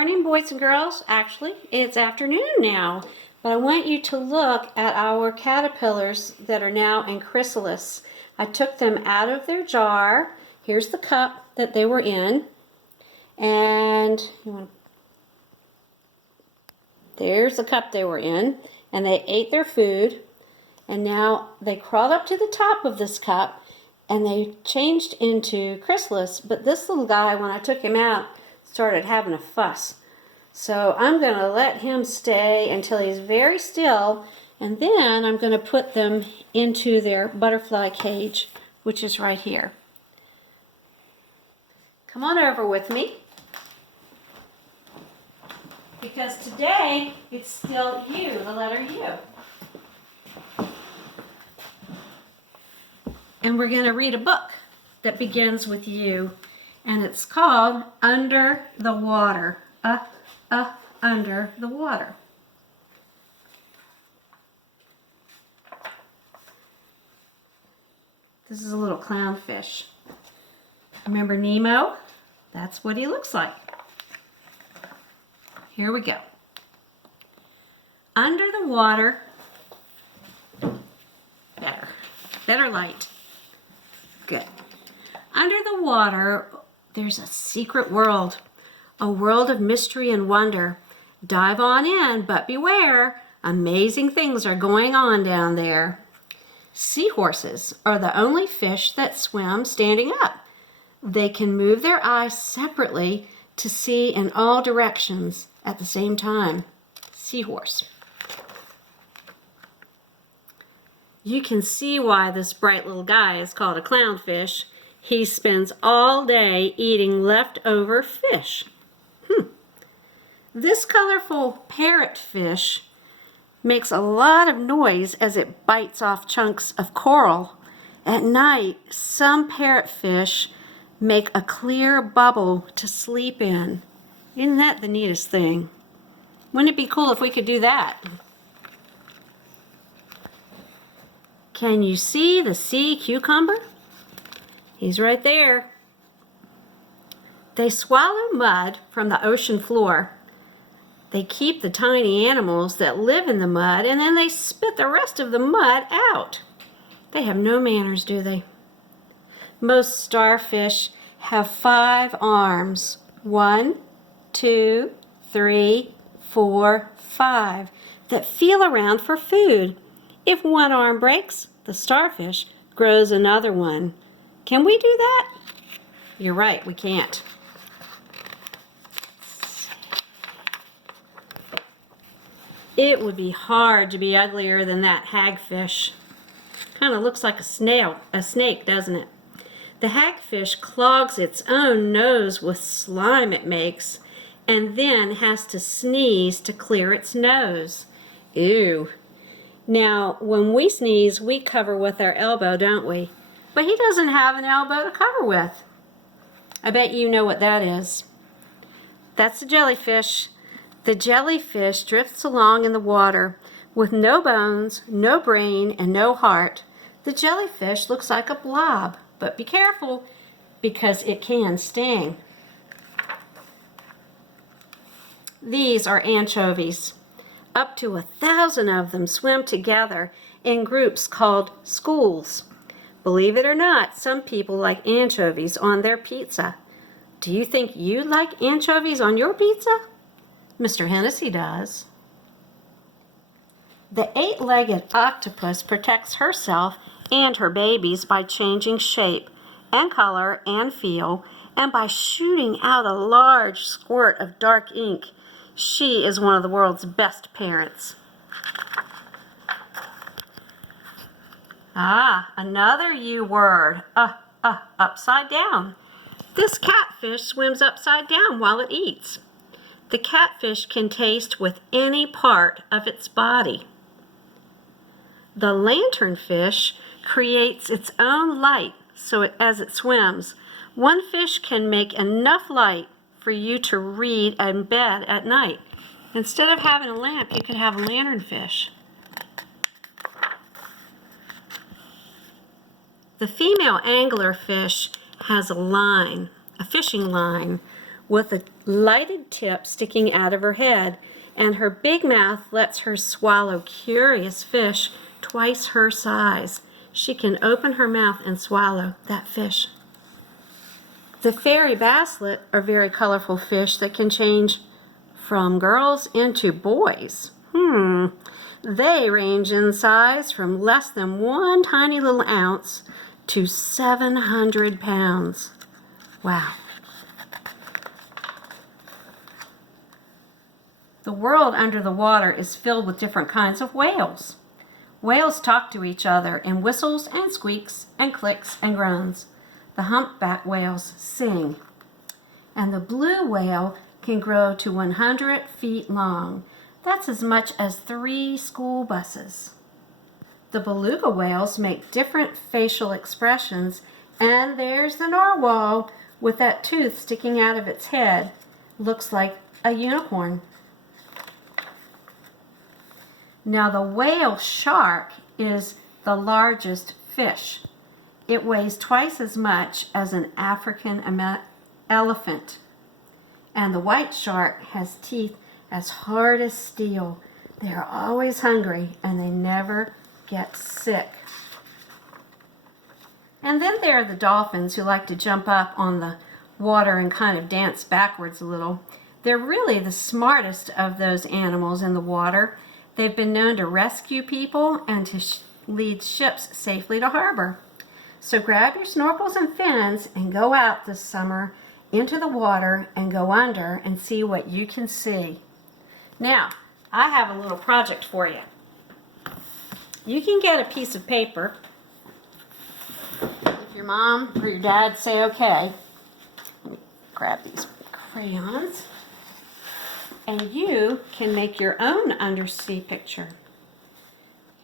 morning, boys and girls. Actually, it's afternoon now, but I want you to look at our caterpillars that are now in chrysalis. I took them out of their jar. Here's the cup that they were in, and there's the cup they were in, and they ate their food, and now they crawled up to the top of this cup, and they changed into chrysalis. But this little guy, when I took him out, started having a fuss. So I'm going to let him stay until he's very still, and then I'm going to put them into their butterfly cage, which is right here. Come on over with me, because today it's still U, the letter U. And we're going to read a book that begins with U, and it's called Under the Water. Under the Water. This is a little clownfish. Remember Nemo? That's what he looks like. Here we go. Under the water. Better light. Good. Under the water, there's a secret world. A world of mystery and wonder. Dive on in, but beware. Amazing things are going on down there. Seahorses are the only fish that swim standing up. They can move their eyes separately to see in all directions at the same time. Seahorse. You can see why this bright little guy is called a clownfish. He spends all day eating leftover fish. This colorful parrotfish makes a lot of noise as it bites off chunks of coral. At night, some parrotfish make a clear bubble to sleep in. Isn't that the neatest thing? Wouldn't it be cool if we could do that? Can you see the sea cucumber? He's right there. They swallow mud from the ocean floor. They keep the tiny animals that live in the mud, and then they spit the rest of the mud out. They have no manners, do they? Most starfish have 5 arms. 1, 2, 3, 4, 5 that feel around for food. If one arm breaks, the starfish grows another one. Can we do that? You're right, we can't. It would be hard to be uglier than that hagfish. Kind of looks like a snake, doesn't it? The hagfish clogs its own nose with slime it makes, and then has to sneeze to clear its nose. Ew. Now, when we sneeze, we cover with our elbow, don't we? But he doesn't have an elbow to cover with. I bet you know what that is. That's a jellyfish. The jellyfish drifts along in the water with no bones, no brain, and no heart. The jellyfish looks like a blob, but be careful because it can sting. These are anchovies. Up to 1,000 of them swim together in groups called schools. Believe it or not, some people like anchovies on their pizza. Do you think you'd like anchovies on your pizza? Mr. Hennessy does. The 8-legged octopus protects herself and her babies by changing shape and color and feel, and by shooting out a large squirt of dark ink. She is one of the world's best parents. Another U word. Upside down. This catfish swims upside down while it eats. The catfish can taste with any part of its body. The lanternfish creates its own light as it swims. One fish can make enough light for you to read in bed at night. Instead of having a lamp, you could have a lanternfish. The female anglerfish has a fishing line, with a lighted tip sticking out of her head, and her big mouth lets her swallow curious fish twice her size. She can open her mouth and swallow that fish. The fairy basslet are very colorful fish that can change from girls into boys. They range in size from less than one tiny little ounce to 700 pounds. Wow. The world under the water is filled with different kinds of whales. Whales talk to each other in whistles and squeaks and clicks and groans. The humpback whales sing. And the blue whale can grow to 100 feet long. That's as much as 3 school buses. The beluga whales make different facial expressions, and there's the narwhal with that tooth sticking out of its head. Looks like a unicorn. Now the whale shark is the largest fish. It weighs twice as much as an African elephant. And the white shark has teeth as hard as steel. They are always hungry and they never get sick. And then there are the dolphins who like to jump up on the water and kind of dance backwards a little. They're really the smartest of those animals in the water. They've been known to rescue people and to lead ships safely to harbor. So grab your snorkels and fins and go out this summer into the water and go under and see what you can see. Now, I have a little project for you. You can get a piece of paper. If your mom or your dad say okay, let me grab these crayons. And you can make your own undersea picture.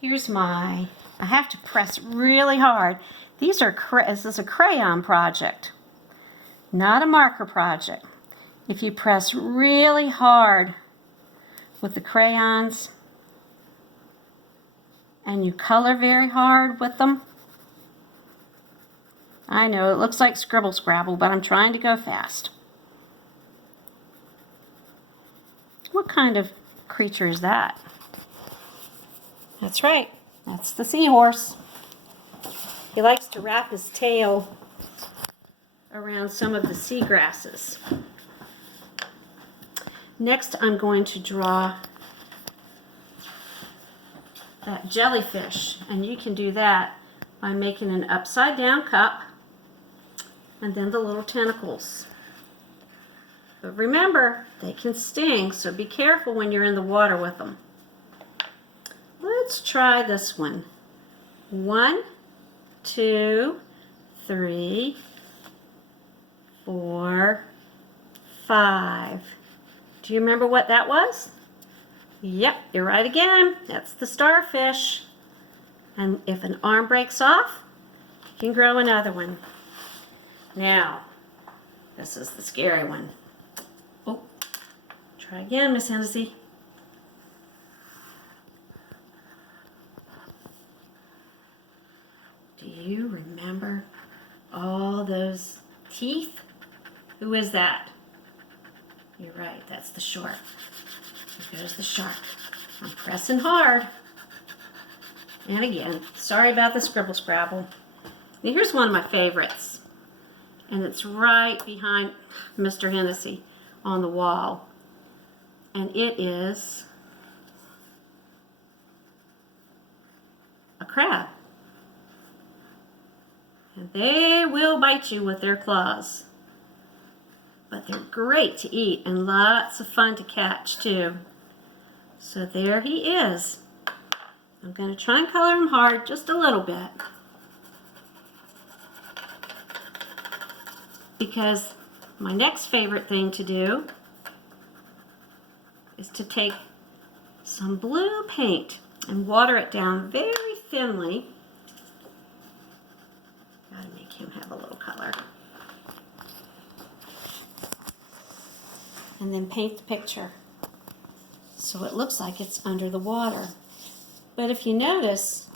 Here's I have to press really hard. This is a crayon project, not a marker project. If you press really hard with the crayons and you color very hard with them, I know it looks like scribble scrabble, but I'm trying to go fast. What kind of creature is that? That's right, that's the seahorse. He likes to wrap his tail around some of the seagrasses. Next, I'm going to draw that jellyfish, and you can do that by making an upside down cup and then the little tentacles. But remember, they can sting, so be careful when you're in the water with them. Let's try this one. 1, 2, 3, 4, 5. Do you remember what that was? Yep, you're right again. That's the starfish. And if an arm breaks off, you can grow another one. Now, this is the scary one. Oh, try again, Miss Hennessy. Do you remember all those teeth? Who is that? You're right, that's the shark. Here goes the shark. I'm pressing hard. And again, sorry about the scribble scrabble. Now here's one of my favorites. And it's right behind Mr. Hennessy on the wall. And it is a crab. And they will bite you with their claws. But they're great to eat and lots of fun to catch too. So there he is. I'm going to try and color him hard just a little bit. Because my next favorite thing to do is to take some blue paint and water it down very thinly. Gotta make him have a little color. And then paint the picture so it looks like it's under the water. But if you notice,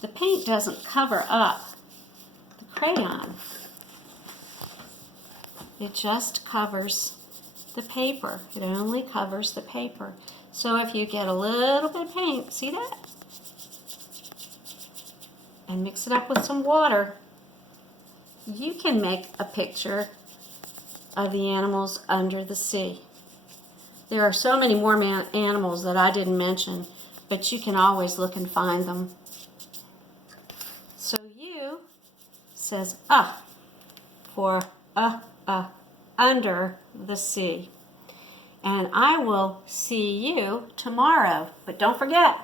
the paint doesn't cover up the crayon. It just covers the paper. It only covers the paper. So if you get a little bit of paint, see that? And mix it up with some water, you can make a picture of the animals under the sea. There are so many more animals that I didn't mention, but you can always look and find them. So U says for under the sea. And I will see you tomorrow. But don't forget,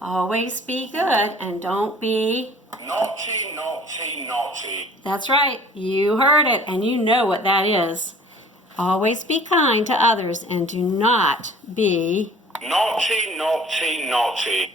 always be good and don't be naughty, naughty, naughty. That's right. You heard it and you know what that is. Always be kind to others and do not be naughty, naughty, naughty.